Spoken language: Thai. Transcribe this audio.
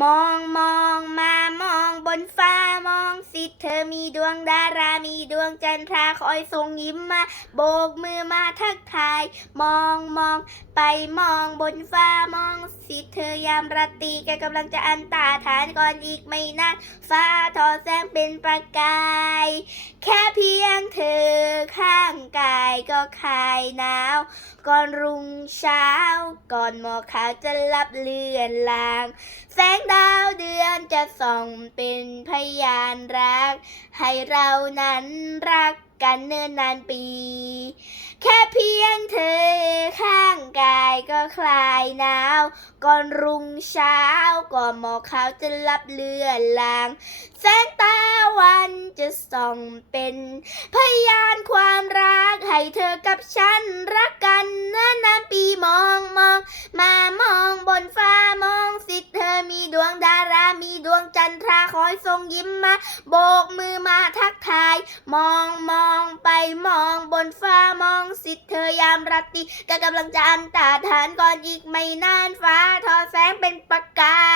มองมองมาามองสิเธอมีดวงดารามีดวงจันทราคอยส่งยิ้มมา โบกมือมาทักทาย มองมองไปมองบนฟ้ามองสิเธอยามราตรีแกกำลังจะอันตาฐานก่อนอีกไม่นานฟ้าทอแสงเป็นประกาย แค่เพียงเธอข้างกายก็คลายหนาว ก่อนรุ่งเช้า ก่อนหมอกขาวจะลับเลือนลาง แสงดาวเดื จะส่องเป็นพยานรัก ให้เรานั้นรักกันเนิ่นนานปี แค่เพียงเธอข้างกายก็คลายหนาว ก่อนรุ่งเช้าก่อนหมอกขาวจะลับเลือนลาง แสงตะวันจะส่องเป็น พยานความรัก ให้เธอกับฉันรักกันเนานนานปีมองมองมามองบนฟ้า ดวงดารามีดวงจันทราคอยส่งยิ้มมา โบกมือมาทักทาย มองมองไปมองบนฟ้ามองสิเธอยามราตรีก็กำลังจะอันตาฐานก่อนอีกไม่นานฟ้าทอแสงเป็นประกาย